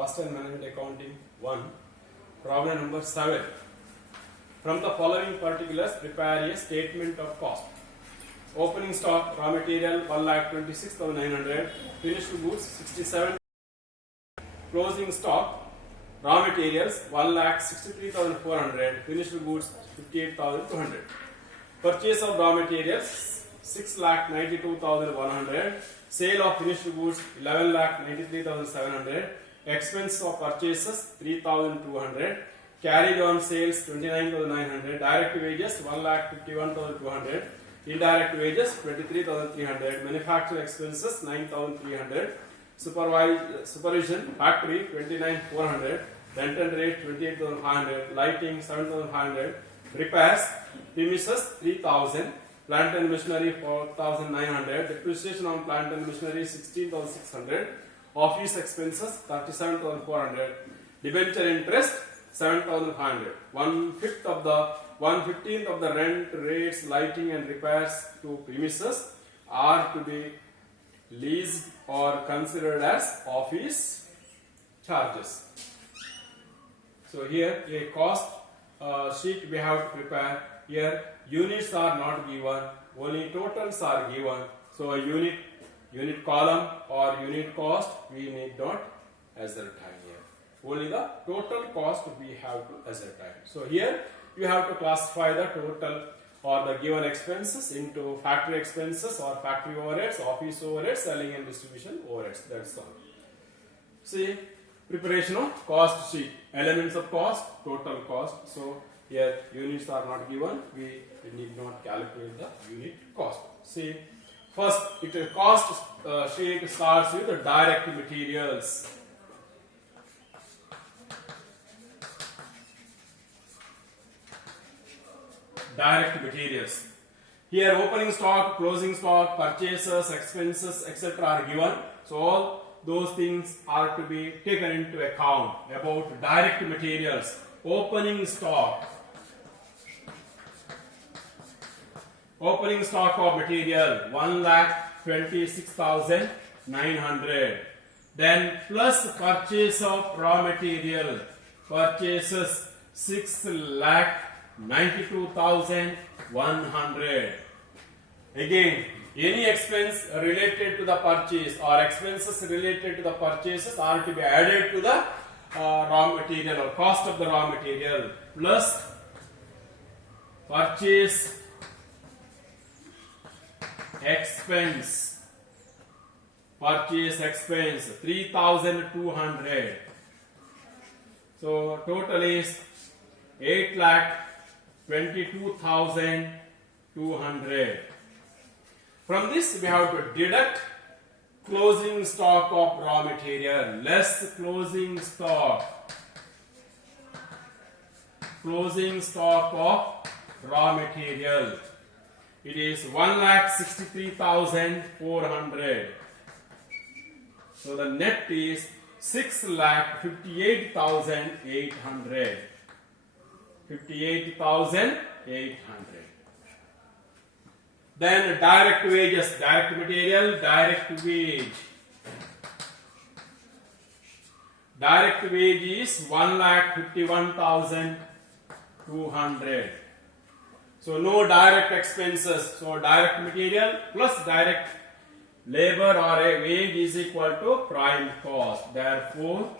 Cost and Management Accounting 1. Problem number 7. From the following particulars, prepare a statement of cost. Opening stock, raw material 1,26,900, finished goods 67. Closing stock, raw materials 1,63,400, finished goods 58,200. Purchase of raw materials 6,92,100, sale of finished goods 11,93,700, expense of purchases 3,200, carried on sales 29,900, direct wages 1,51,200, indirect wages 23,300, manufacturing expenses 9,300, supervision factory 29,400, rent and rate 28,500, lighting 7,500, repairs premises 3,000, plant and machinery 4,900, depreciation on plant and machinery 16,600, office expenses 37,400, debenture interest 7,500. 1/15th of the rent, rates, lighting and repairs to premises are to be leased or considered as office charges. So here a cost sheet we have to prepare. Here units are not given, only totals are given. So a unit column or unit cost we need not ascertain here. Only the total cost we have to ascertain. So here you have to classify the total or the given expenses into factory expenses or factory overheads, office overheads, selling and distribution overheads. That's all. See, preparation of cost sheet. Elements of cost, total cost. So here units are not given. We need not calculate the unit cost. See, first cost sheet starts with the direct materials. Direct materials. Here opening stock, closing stock, purchases, expenses, etc. are given. So all those things are to be taken into account about direct materials. Opening stock. Opening stock of material 1,26,900. Then plus purchase of raw material. Purchases 6,92,100. Again, any expense related to the purchase or expenses related to the purchases are to be added to the raw material or cost of the raw material plus purchase expense. Purchase expense 3,200. So total is 8,22,200. From this we have to deduct closing stock of raw material less closing stock. Closing stock of raw material. It is 1,63,400. So the net is 6,58,800. 58,800. Then direct wages, direct material, direct wage. Direct wage is 1,51,200. So no direct expenses. So direct material plus direct labor or a wage is equal to prime cost. Therefore,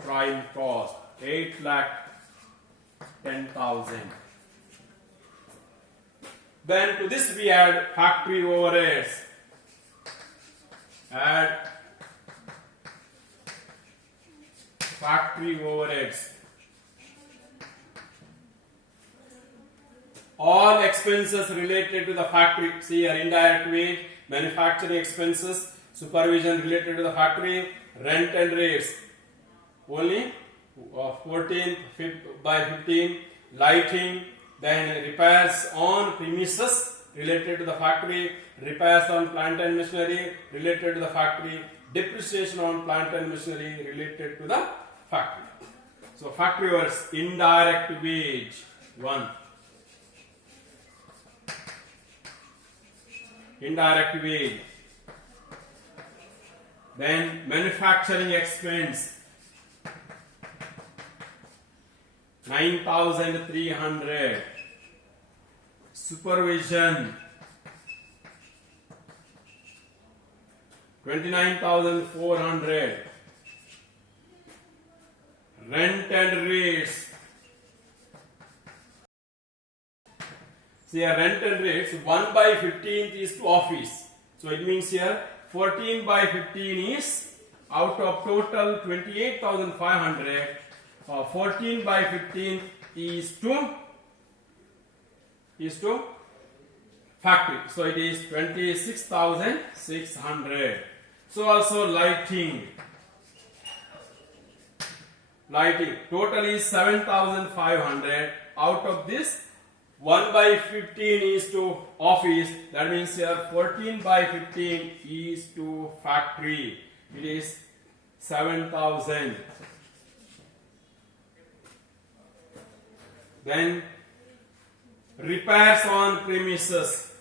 prime cost 8,10,000. Then to this we add factory overheads. Add factory overheads. All expenses related to the factory. See here, indirect wage, manufacturing expenses, supervision related to the factory, rent and rates. Only 14th by 15, lighting, then repairs on premises related to the factory, repairs on plant and machinery related to the factory, depreciation on plant and machinery related to the factory. So factory overheads, indirect wage 1. Indirect wage Then manufacturing expense 9,300. Supervision 29,400. Rent and rates. See here, rent and rates 1 by 15th is to office. So it means here 14 by 15 is out of total 28,500. 14 by 15 is to factory. So it is 26,600. So also lighting. Total is 7,500. Out of this 1 by 15 is to office. That means here 14 by 15 is to factory. It is 7,000. Then repairs on premises.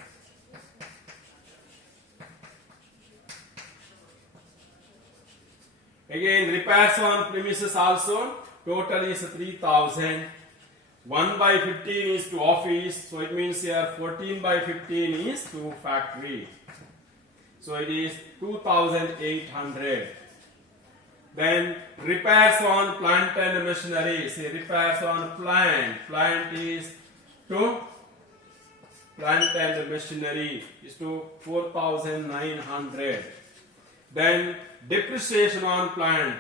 Again, repairs on premises also total is 3,000. 1 by 15 is to office, so it means here 14 by 15 is to factory. So it is 2,800. Then repairs on plant and machinery. See, repairs on plant is to plant and machinery is to 4,900. Then depreciation on plant.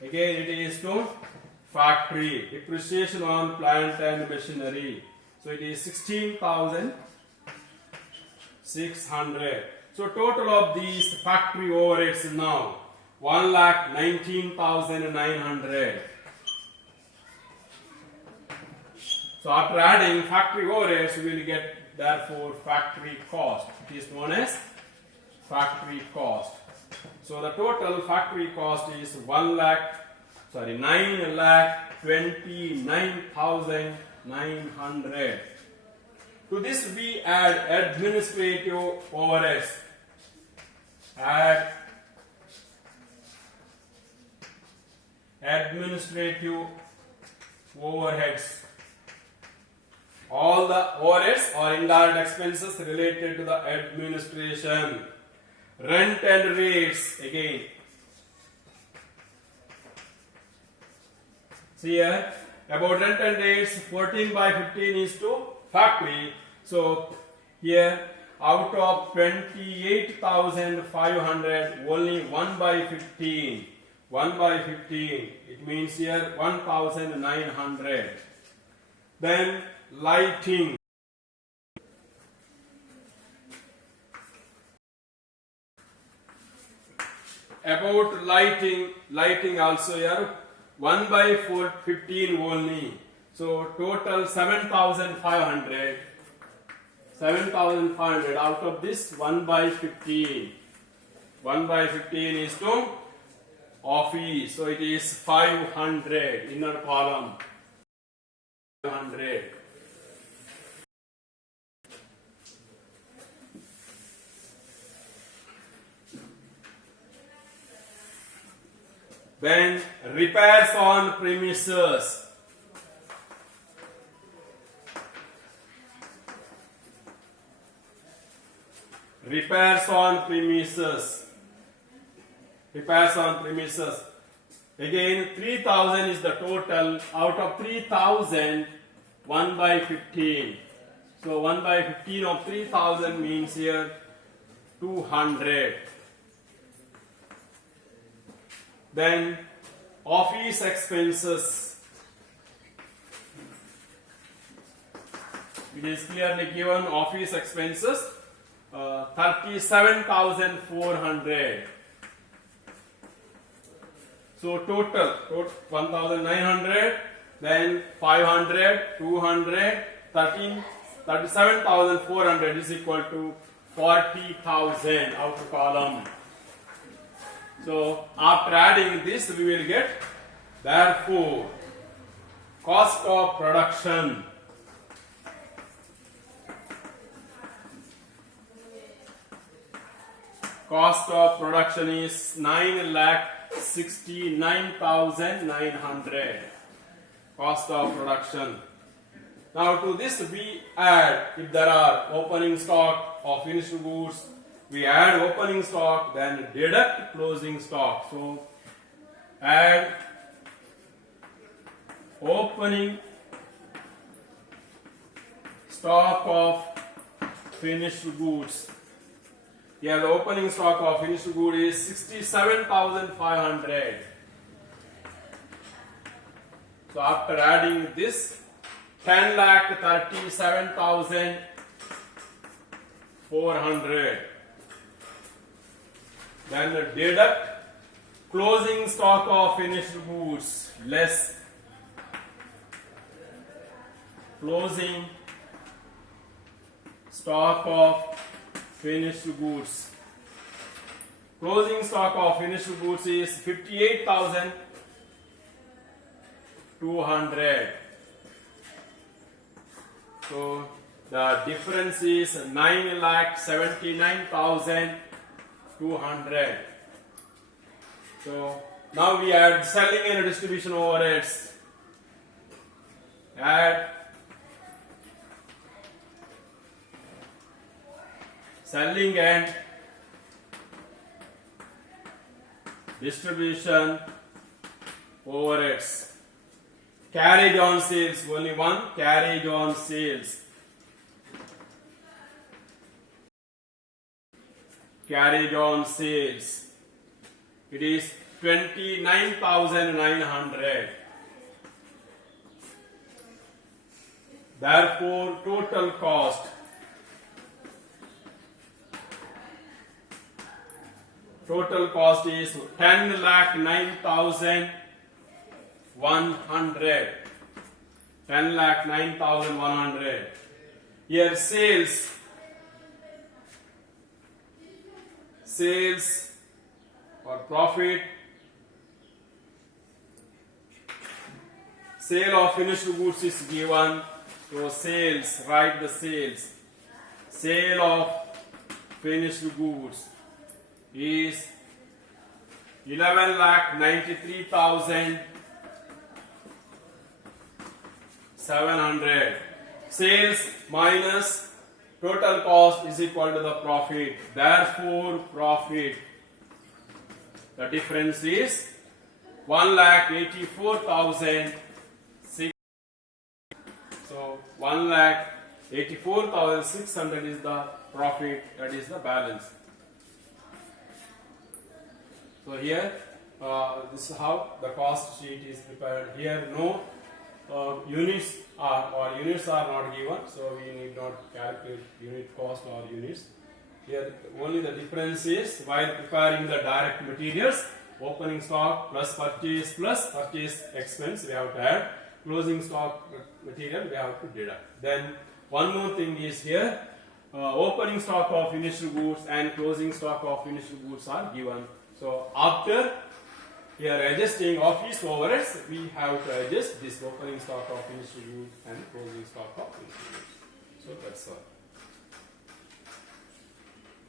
Again it is to factory. Depreciation on plant and machinery. So it is 16,600. So total of these factory overheads now 1,19,900. So after adding factory overheads, we will get therefore factory cost. It is known as factory cost. So the total factory cost is 9,29,900. To this we add administrative overheads. Add administrative overheads. All the overheads or indirect expenses related to the administration. Rent and rates again. See here, about rent and rates, 14 by 15 is to factory. So here, out of 28,500, only 1 by 15. 1 by 15, it means here 1,900. Then lighting. About lighting also here 1 by 15 only. So total 7,500. 7,500 out of this 1 by 15. 1 by 15 is to office. So it is 500 inner column. 500. Then repairs on premises. Repairs on premises. Repairs on premises. Again 3,000 is the total. Out of 3,000, 1 by 15. So 1 by 15 of 3,000 means here 200. Then office expenses. It is clearly given office expenses 37,400. So total 1,900, then 500, 200, 37,400 is equal to 40,000 outer column. So after adding this, we will get therefore cost of production. cost of production is 9,69,900. Cost of production. Now to this we add, if there are opening stock of finished goods, we add opening stock, then deduct closing stock. So add opening stock of finished goods. Here the opening stock of finished goods is 67,500. So after adding this, 10,37,400. Then deduct closing stock of finished goods less closing stock of finished goods. Closing stock of finished goods is 58,200. So the difference is 9,79,200. So now we add selling and distribution overheads. Add selling and distribution overheads. Carriage on sales, only one carriage on sales. Carriage on sales. It is 29,900. Therefore, total cost. Total cost is 10,09,100. 10,09,100. Here sales or profit. Sale of finished goods is given. So sales, write the sales. Sale of finished goods is 11,93,700. Sales minus total cost is equal to the profit. Therefore, profit, the difference is 1,84,600. So 1,84,600 is the profit, that is the balance. So here, this is how the cost sheet is prepared. Here no units are not given, so we need not calculate unit cost or units. Here only the difference is while preparing the direct materials, opening stock plus purchase expense we have to add, closing stock material we have to deduct. Then one more thing is here, opening stock of finished goods and closing stock of finished goods are given. So after we are adjusting office overheads, we have to adjust this opening stock of finished goods and closing stock of finished goods. So that's all.